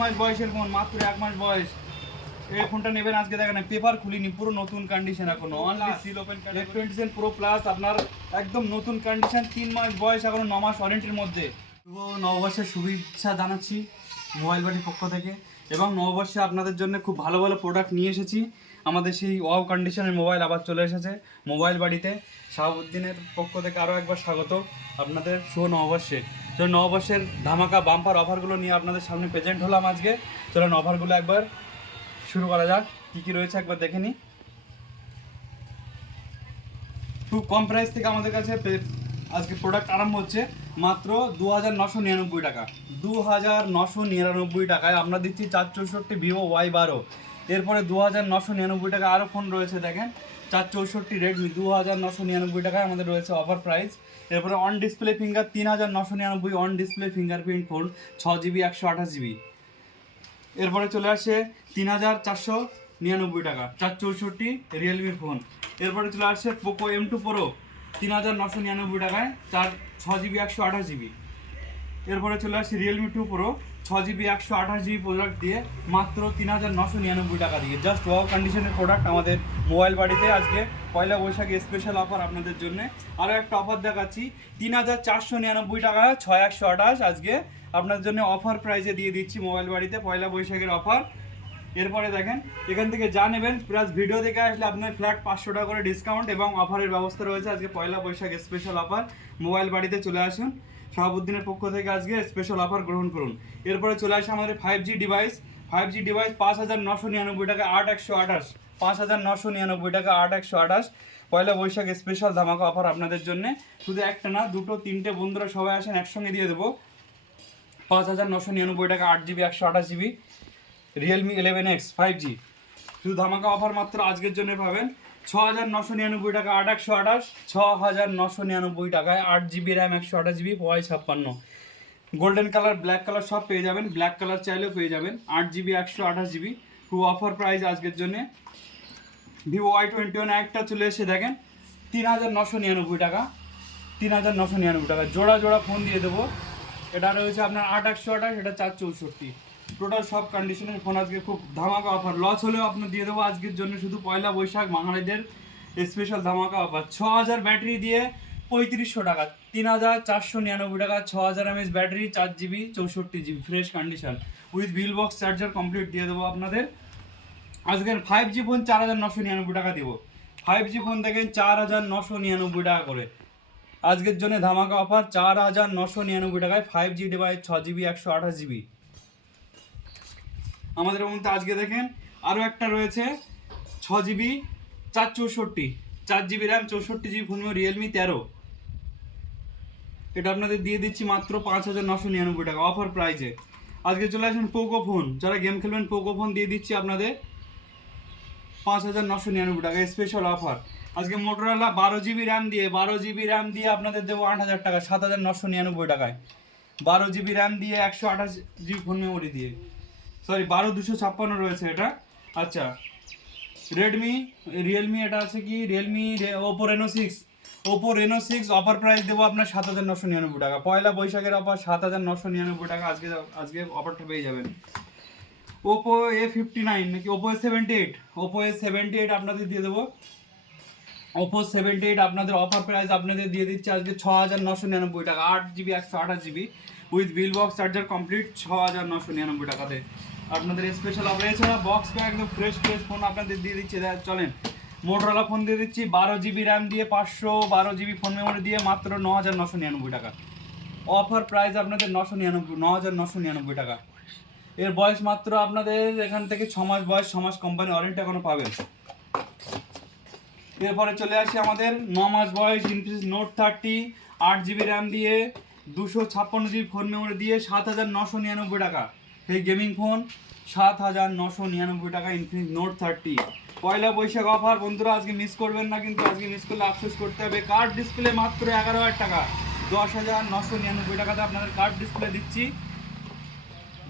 মাস বয়সের ফোন, মাত্র 1 মাস বয়স। এই ফোনটা নেবেন আজকে, দেখেন পেপার খুলিনি, পুরো নতুন কন্ডিশন এখনো, only seal open A27 Pro plus, আপনার একদম নতুন কন্ডিশন, 3 মাস বয়স, এখনো 9 মাস ওয়ারেন্টির মধ্যে। শুভ নববর্ষের শুভেচ্ছা জানাচ্ছি মোবাইল বাড়ির পক্ষ থেকে, এবং নববর্ষে আপনাদের জন্য খুব ভালো ভালো প্রোডাক্ট নিয়ে এসেছি। আমাদের সেই ওয়াও কন্ডিশনের মোবাইল আবার চলে এসেছে মোবাইল বাড়িতে। শাহাবুদ্দিনের পক্ষ থেকে আরও একবার স্বাগত আপনাদের শুভ নববর্ষে। তো নববর্ষের ধামাকা বাম্পার অফারগুলো নিয়ে আপনাদের সামনে প্রেজেন্ট হলাম আজকে। চলুন অফারগুলো একবার শুরু করা যাক, কী কী রয়েছে একবার দেখে নিই। খুব কম প্রাইস থেকে আমাদের কাছে আজকে প্রোডাক্ট আরম্ভ হচ্ছে মাত্র 2999 টাকা। 2999 টাকায় আমরা দিচ্ছি 464 ভিভো Y12। এরপরে 2999 টাকা আরও ফোন রয়েছে, দেখেন 464 রেডমি 2999 টাকায় আমাদের রয়েছে অফার প্রাইস। এরপরে on display finger 3999, on display fingerprint phone 6GB 128GB। এরপরে চলে আসে 3499 টাকা 464 রিয়েলমির ফোন। এরপরে চলে আসছে পোকো M2 Pro 3999 টাকায় 6GB 128GB। এরপরে চলে আসছে Realme 2 Pro 6GB 128GB product দিয়ে মাত্র 3999 টাকা দিয়ে। জাস্ট ওয়াও কন্ডিশনের প্রোডাক্ট আমাদের মোবাইল বাড়িতে আজকে পয়লা বৈশাখে স্পেশাল অফার আপনাদের জন্য। আরও একটা অফার দেখাচ্ছি 3499 টাকায় 6128 আজকে আপনার জন্য অফার প্রাইসে দিয়ে দিচ্ছি মোবাইল বাড়িতে, পয়লা বৈশাখের অফার। এরপরে দেখেন এখান থেকে যা নেবেন প্লাস ভিডিও দেখে আসলে আপনার ফ্ল্যাট 500 টাকা করে ডিসকাউন্ট এবং অফারের ব্যবস্থা রয়েছে আজকে পয়লা বৈশাখ স্পেশাল অফার। মোবাইল বাড়িতে চলে আসুন, শাহাবুদ্দিনের পক্ষ থেকে আজকে স্পেশাল অফার গ্রহণ করুন। এরপরে চলে আসে আমাদের 5G ডিভাইস 5999 টাকা 8128, 5999 টাকা 8128 পয়লা বৈশাখ স্পেশাল ধামাকা অফার আপনাদের জন্য। শুধু একটা না, দুটো তিনটে বন্ধুরা সবাই আসেন, একসঙ্গে দিয়ে দেবো 5999 টাকা 8GB 128GB Realme 11X 5G। শুধু ধামাকা অফার মাত্র আজকের জন্য পাবেন 6999 টাকা 8128, 6999 টাকায় 8GB RAM 128GB Y56। Golden colour, black colour সব পেয়ে যাবেন, ব্ল্যাক কালার চাইলেও পেয়ে যাবেন 8GB 128GB। খুব অফার প্রাইস আজকের জন্যে। ভিভো Y21 একটা চলে এসে দেখেন 3999 টাকা, 3999 টাকা জোড়া জোড়া ফোন দিয়ে দেবো। এটা রয়েছে আপনার 8128, এটা 464। টোটাল সব কন্ডিশনের ফোন আজকে খুব ধামাকা অফার, লস হলেও আপনার দিয়ে দেবো আজকের জন্য শুধু পয়লা বৈশাখ বাঙালিদের স্পেশাল ধামাকা অফার। 6000 ব্যাটারি দিয়ে 3500 টাকা, 3499 টাকা 6000 mAh battery, 4GB 64GB fresh condition with bill box charger complete দিয়ে দেবো আপনাদের। আজকের 5G ফোন 4999 টাকা দেবো। 5G ফোন দেখেন 4999 টাকা করে আজকের জন্য ধামাকা অফার, 4999 টাকায় 5G ডিভাইস 6GB 128GB। আমাদের মধ্যে আজকে দেখেন আরও একটা রয়েছে 6GB 464, 4GB RAM 64GB phone Realme 13। এটা আপনাদের দিয়ে দিচ্ছি মাত্র 5999 টাকা অফার প্রাইসে। আজকে চলে আসেন পোকো ফোন, যারা গেম খেলবেন পোকো ফোন দিয়ে দিচ্ছি আপনাদের 5999 টাকা স্পেশাল অফার। আজকে মোটরোলা 12GB র্যাম দিয়ে আপনাদের দেবো 8000 টাকা, 7999 টাকায় 12GB র্যাম দিয়ে 128GB ফোন মেমোরি দিয়ে, সরি 12256 রয়েছে এটা। আচ্ছা রিয়েলমি এটা আছে কি Realme Oppo Reno 6 offer price দেবো আপনার 7999 টাকা, পয়লা বৈশাখের অফার 7999 টাকা আজকে অফারটা পেয়ে যাবেন। ওপো A59 নাকি ওপো A78 আপনাদের দিয়ে দেবো। ওপো 78 আপনাদের অফার প্রাইস আপনাদের দিয়ে দিচ্ছে আজকে 6999 টাকা, 8GB 128GB with bill box charger complete 6999 টাকাতে আপনাদের স্পেশাল অফার। এছাড়া বক্স প্যাক একদম ফ্রেশ ফোন আপনাদের দিয়ে দিচ্ছে। চলেন মোটরোলা ফোন দিয়ে দিচ্ছি 12GB র্যাম দিয়ে 512GB ফোন মেমোরি দিয়ে মাত্র 9999 টাকা অফার প্রাইস আপনাদের 9999 টাকা। এর বয়স মাত্র আপনাদের এখান থেকে 6 মাস বয়স, 6 মাস কোম্পানি ওয়ারেন্টি এখনো পাবেন। এরপরে চলে আসি আমাদের 9 মাস বয়স ইনফিনিক্স নোট 30 8GB র্যাম দিয়ে 256GB ফোন মেমোরি দিয়ে 7999 টাকা এই গেমিং ফোন, 7999 টাকা ইনফিনিক্স নোট 30 পয়লা বৈশাখ অফার। বন্ধুরা আজকে মিস করবেন না, কিন্তু আজকে মিস করলে আফসোস করতে হবে। কার্ড ডিসপ্লে মাত্র 11000 টাকা, 10999 টাকাতে আপনাদের কার্ড ডিসপ্লে দিচ্ছি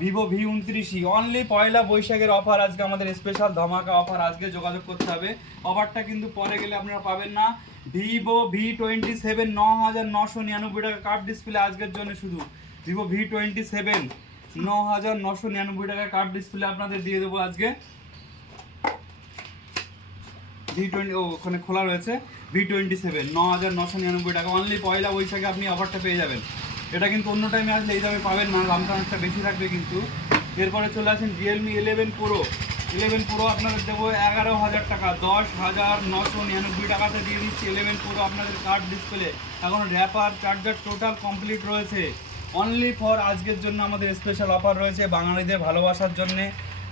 ভিভো V29 অনলি পয়লা বৈশাখের অফার। আজকে আমাদের স্পেশাল ধামাকা অফার, আজকে যোগাযোগ করতে হবে। অফারটা কিন্তু পরে গেলে আপনারা পাবেন না। ভিভো V27 9999 টাকা কার্ড ডিসপ্লে আজকের জন্য শুধু ভিভো V27 9,999 টাকায় কার্ড ডিসপ্লে আপনাদের দিয়ে দেবো আজকে। V20 ওখানে খোলা রয়েছে, V27 9,999 টাকা অনলি। পয়লা বৈশাখে আপনি অফারটা পেয়ে যাবেন। এটা কিন্তু অন্য টাইমে আসলে এই দামে পাবেন না, দামটা অনেকটা বেশি থাকবে কিন্তু। এরপরে চলে আসেন রিয়েলমি 11 প্রো। 11 প্রো আপনাদের দেবো 11,000 টাকা, 10,999 টাকাতে দিয়ে দিচ্ছি 11 প্রো আপনাদের কার্ড ডিসপ্লে। এখন র্যাপার চার্জার টোটাল কমপ্লিট রয়েছে। অনলি ফর আজকের জন্য আমাদের স্পেশাল অফার রয়েছে, বাঙালিদের ভালোবাসার জন্যে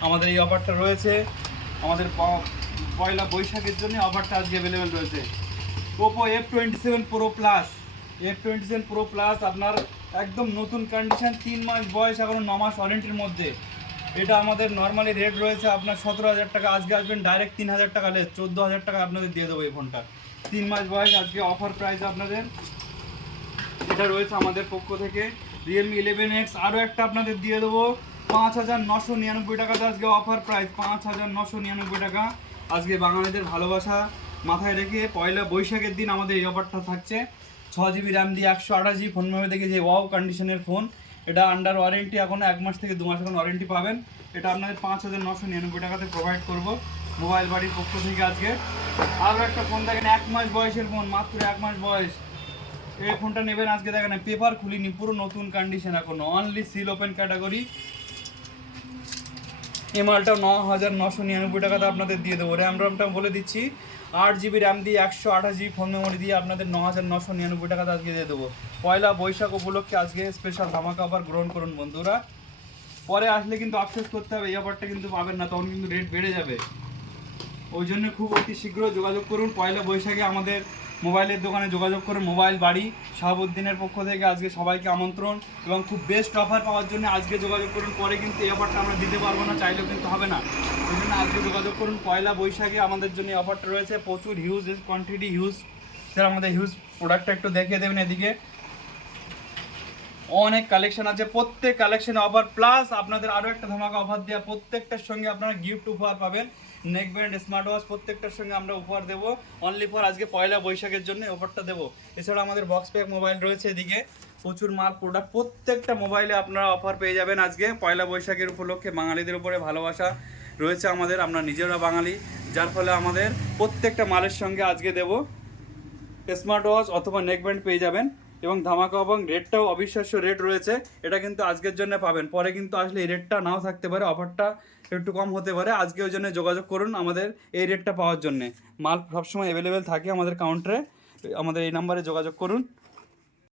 আমাদের এই অফারটা রয়েছে। আমাদের পয়লা বৈশাখের জন্য অফারটা আজকে অ্যাভেলেবেল রয়েছে। Oppo F27 pro plus, F27 pro plus আপনার একদম নতুন কন্ডিশন, 3 মাস বয়স, এখনো 9 মাস ওয়ারেন্টির মধ্যে। এটা আমাদের নর্মালি রেট রয়েছে আপনার 17,000 টাকা, আজকে আসবেন ডাইরেক্ট 3,000 টাকা লেস, 14,000 টাকা আপনাদের দিয়ে দেবো এই ফোনটা। 3 মাস বয়স, আজকে অফার প্রাইস আপনাদের এটা রয়েছে আমাদের পক্ষ থেকে। রিয়েলমি 11X আরও একটা আপনাদের দিয়ে দেবো 5,999 টাকাতে, আজকে অফার প্রাইস 5,999 টাকা। আজকে বাঙালিদের ভালোবাসা মাথায় রেখে পয়লা বৈশাখের দিন আমাদের এই অফারটা থাকছে। 6GB র্যাম দিয়ে 128GB ফোন ভেবে দেখে যে ওয়াও কন্ডিশনের ফোন, এটা আন্ডার ওয়ারেন্টি, এখনও 1 মাস থেকে 2 মাস এখন ওয়ারেন্টি পাবেন। এটা আপনাদের 5,999 টাকাতে প্রোভাইড করব মোবাইল বাড়ির পক্ষ থেকে আজকে। আরও একটা ফোন দেখেন 1 মাস বয়সের ফোন, মাত্র 1 মাস বয়স। এই ফোনটা নেবেন আজকে, দেখেন পেপার খুলিনি, পুরো নতুন কন্ডিশন, এখনো অনলি সিল ওপেন ক্যাটাগরি। এই মালটাও 9,999 টাকাতে আপনাদের দিয়ে দেবো। র্যামটা বলে দিচ্ছি, 8GB র্যাম দিয়ে 128GB ফোন মেমোরি দিয়ে আপনাদের 9,999 টাকাতে আজকে দিয়ে দেবো। পয়লা বৈশাখ উপলক্ষে আজকে স্পেশাল ধামাকা অফার গ্রহণ করুন বন্ধুরা। পরে আসলে কিন্তু আফসোস করতে হবে, এই অফারটা কিন্তু পাবেন না, তখন কিন্তু রেট বেড়ে যাবে। ওই জন্য খুব অতি শীঘ্র যোগাযোগ করুন। পয়লা বৈশাখে আমাদের মোবাইলের দোকানে যোগাযোগ করুন। মোবাইল বাড়ি শাহাবুদ্দিনের পক্ষ থেকে আজকে সবাইকে আমন্ত্রণ, এবং খুব বেস্ট অফার পাওয়ার জন্য আজকে যোগাযোগ করুন। পরে কিন্তু এই অফারটা আমরা দিতে পারবো না, চাইলেও কিন্তু হবে না। ওই জন্য আজকে যোগাযোগ করুন। পয়লা বৈশাখে আমাদের জন্য এই অফারটা রয়েছে, প্রচুর হিউজ কোয়ান্টিটি, হিউজ। স্যার আমাদের হিউজ প্রোডাক্টটা একটু দেখিয়ে দেবেন এদিকে। অনেক কালেকশন আছে, প্রত্যেক কালেকশনে অফার, প্লাস আপনাদের আরও একটা ধামাকা অফার দেওয়া, প্রত্যেকটার সঙ্গে আপনারা গিফট উপহার পাবেন। নেক ব্যান্ড, স্মার্ট ওয়াচ, প্রত্যেকটার সঙ্গে আমরা উপহার দেবো অনলি ফর আজকে পয়লা বৈশাখের জন্য অফারটা দেবো। এছাড়া আমাদের বক্স প্যাক মোবাইল রয়েছে এদিকে, প্রচুর মাল প্রোডাক্ট, প্রত্যেকটা মোবাইলে আপনারা অফার পেয়ে যাবেন আজকে পয়লা বৈশাখের উপলক্ষে। বাঙালিদের উপরে ভালোবাসা রয়েছে আমাদের, আমরা নিজেরা বাঙালি, যার ফলে আমাদের প্রত্যেকটা মালের সঙ্গে আজকে দেবো স্মার্ট ওয়াচ অথবা নেক ব্যান্ড পেয়ে যাবেন। এবং ধামাকা এবং রেটটাও অবিশ্বাস্য রেট রয়েছে, এটা কিন্তু আজকের জন্য পাবেন, পরে কিন্তু আসলে এই রেটটা নাও থাকতে পারে, অফারটা একটু কম হতে পারে। আজকে ওই জন্য যোগাযোগ করুন আমাদের এই রেটটা পাওয়ার জন্যে। মাল সবসময় অ্যাভেলেবেল থাকে আমাদের কাউন্টারে, আমাদের এই নাম্বারে যোগাযোগ করুন।